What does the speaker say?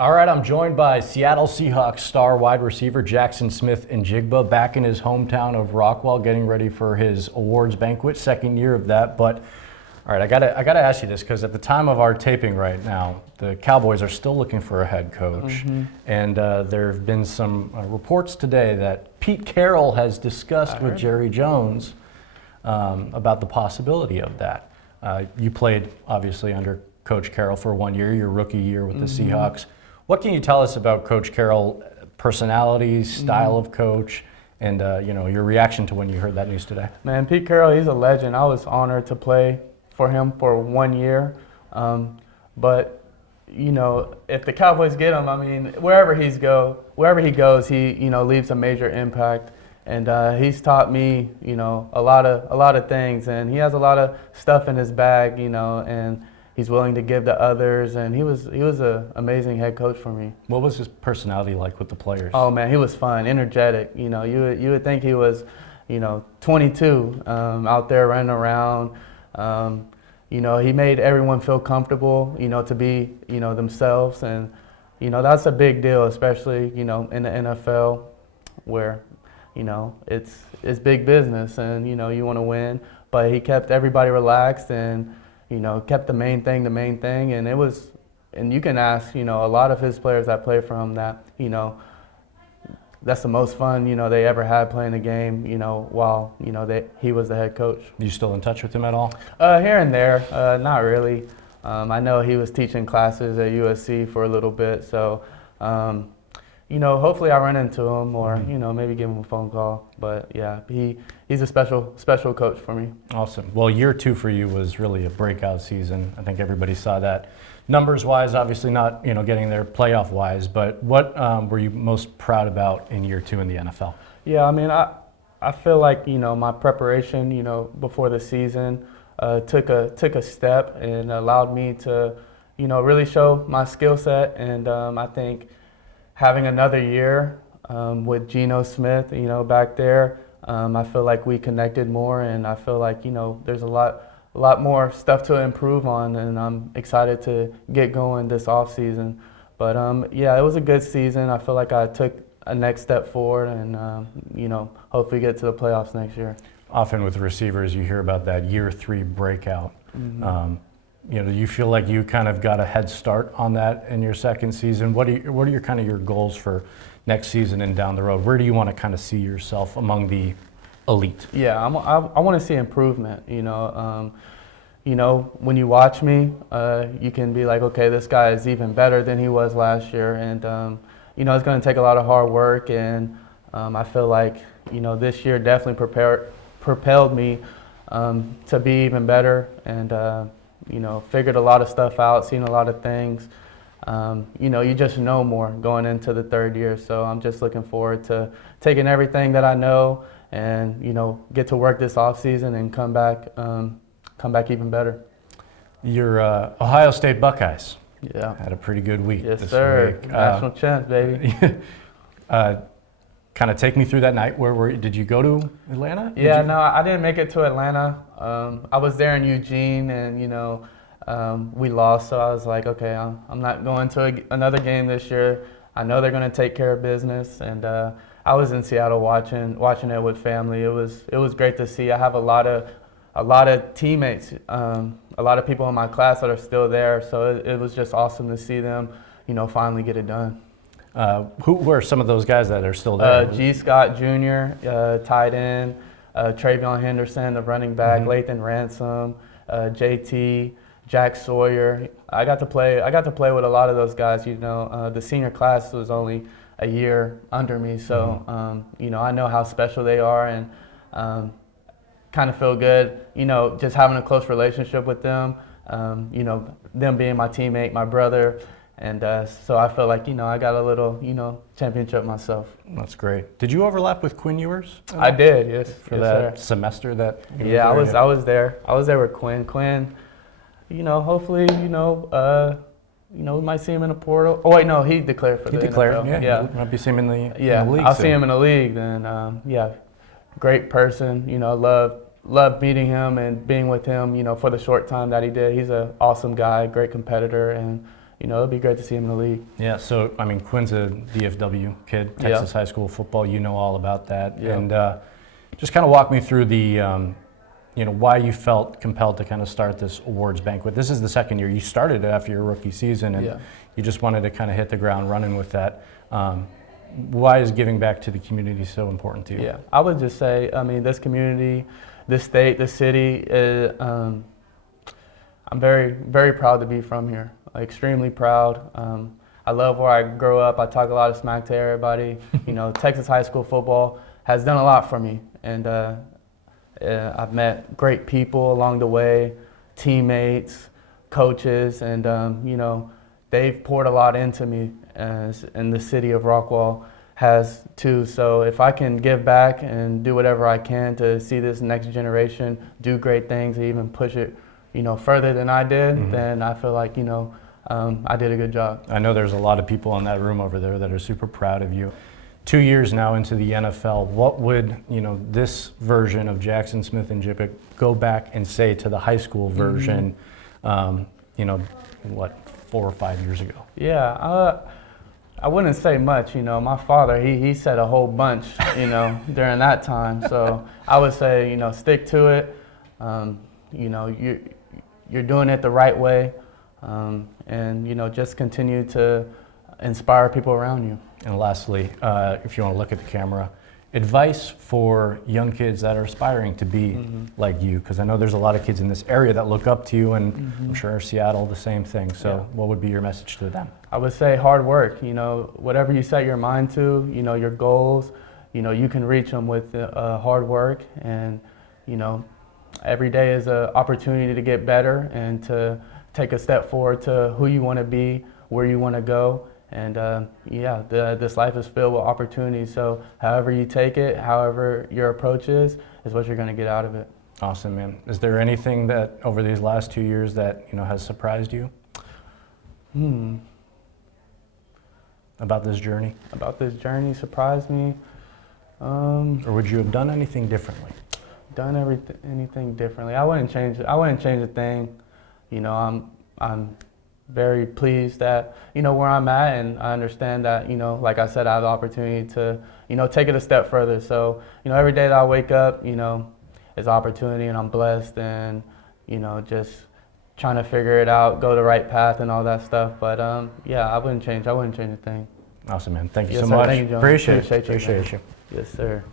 All right, I'm joined by Seattle Seahawks star wide receiver Jaxon Smith-Njigba back in his hometown of Rockwall, getting ready for his awards banquet, second year of that. But all right, I gotta ask you this because at the time of our taping right now, the Cowboys are still looking for a head coach, and there have been some reports today that Pete Carroll has discussed with Jerry Jones about the possibility of that. You played obviously under Coach Carroll for 1 year, your rookie year with the Seahawks. What can you tell us about Coach Carroll, personality, style of coach, and your reaction to when you heard that news today? Man, Pete Carroll, he's a legend. I was honored to play for him for 1 year. But if the Cowboys get him, I mean, wherever he goes, he leaves a major impact. And he's taught me, a lot of things, and he has a lot of stuff in his bag, and he's willing to give to others, and he was an amazing head coach for me. What was his personality like with the players? Oh man, he was fun, energetic. You would think he was, 22, out there running around. He made everyone feel comfortable, to be, themselves, and that's a big deal, especially in the NFL, where it's big business, and you want to win. But he kept everybody relaxed and kept the main thing, and you can ask, a lot of his players that play for him that, that's the most fun, they ever had playing the game, while, he was the head coach. You still in touch with him at all? Here and there, not really. I know he was teaching classes at USC for a little bit, so, hopefully I run into him or, maybe give him a phone call. But yeah, he's a special coach for me. Awesome. Well, year two for you was really a breakout season. I think everybody saw that. Numbers-wise, obviously not, getting there playoff-wise, but what were you most proud about in year two in the NFL? Yeah, I mean, I feel like, my preparation, before the season took a step and allowed me to, really show my skill set. And I think having another year with Geno Smith, back there, I feel like we connected more, and I feel like, there's a lot more stuff to improve on, and I'm excited to get going this off season. But yeah, it was a good season. I feel like I took a next step forward, and hopefully get to the playoffs next year. Often with receivers, you hear about that year three breakout. Do you feel like you kind of got a head start on that in your second season? What are your kind of your goals for next season and down the road? Where do you want to kind of see yourself among the elite? Yeah, I want to see improvement. When you watch me, you can be like, okay, this guy is even better than he was last year, and it's going to take a lot of hard work. And I feel like this year definitely propelled me to be even better, and figured a lot of stuff out, seen a lot of things. You just know more going into the third year. So I'm just looking forward to taking everything that I know and, get to work this off season and come back even better. Your Ohio State Buckeyes had a pretty good week this week. National champs, baby. Kind of take me through that night. Did you go to Atlanta? No, I didn't make it to Atlanta. I was there in Eugene, and we lost. So I was like, okay, I'm not going to another game this year. I know they're going to take care of business, and I was in Seattle watching it with family. It was great to see. I have a lot of teammates, a lot of people in my class that are still there. So it was just awesome to see them, finally get it done. Who were some of those guys that are still there? G. Scott Jr., tight end, Travion Henderson, the running back, Lathan Ransom, JT, Jack Sawyer. I got to play with a lot of those guys. The senior class was only a year under me, so I know how special they are, and kind of feel good. Just having a close relationship with them. Them being my teammate, my brother. And so I feel like, I got a little, championship myself. That's great. Did you overlap with Quinn Ewers? I did, yes. For that semester that you Yeah, I was there. I was there with Quinn. Quinn, hopefully, we might see him in the portal. Oh, wait, no, he declared for the NFL. He declared, yeah. Might be see him in the league. I'll see him in the league. Then, great person. Love meeting him and being with him, for the short time that he did. He's an awesome guy, great competitor, and it'd be great to see him in the league. Yeah, so, I mean, Quinn's a DFW kid, Texas high school football. You know all about that. Yeah. And just kind of walk me through the, why you felt compelled to kind of start this awards banquet. This is the second year. You started it after your rookie season, and you just wanted to kind of hit the ground running with that. Why is giving back to the community so important to you? Yeah, I would just say, I mean, this community, this state, this city, I'm very, very proud to be from here. Extremely proud. I love where I grew up. I talk a lot of smack to everybody. Texas high school football has done a lot for me, and I've met great people along the way, teammates, coaches, and they've poured a lot into me, and the city of Rockwall has too. So if I can give back and do whatever I can to see this next generation do great things, and even push it, further than I did, then I feel like I did a good job. I know there's a lot of people in that room over there that are super proud of you. 2 years now into the NFL, what would this version of Jaxon Smith-Njigba go back and say to the high school version? 4 or 5 years ago? Yeah, I wouldn't say much. My father, he said a whole bunch, during that time. So I would say, stick to it. You're doing it the right way, and just continue to inspire people around you. And lastly, if you want to look at the camera, advice for young kids that are aspiring to be like you, because I know there's a lot of kids in this area that look up to you, and I'm sure Seattle, the same thing. So what would be your message to them? I would say hard work. Whatever you set your mind to, your goals, you can reach them with hard work. And, every day is an opportunity to get better and to take a step forward to who you want to be, where you want to go. And this life is filled with opportunities. So however you take it, however your approach is what you're going to get out of it. Awesome, man. Is there anything that over these last 2 years that has surprised you? About this journey? About this journey surprised me. Or would you have done anything differently? Done anything differently? I wouldn't change it. I wouldn't change a thing. I'm very pleased that where I'm at, and I understand that like I said, I have the opportunity to take it a step further. So every day that I wake up, is opportunity, and I'm blessed, and just trying to figure it out, go the right path, and all that stuff. But I wouldn't change a thing. Awesome, man. Thank you so much. Thank you, John. Appreciate you. Yes, sir.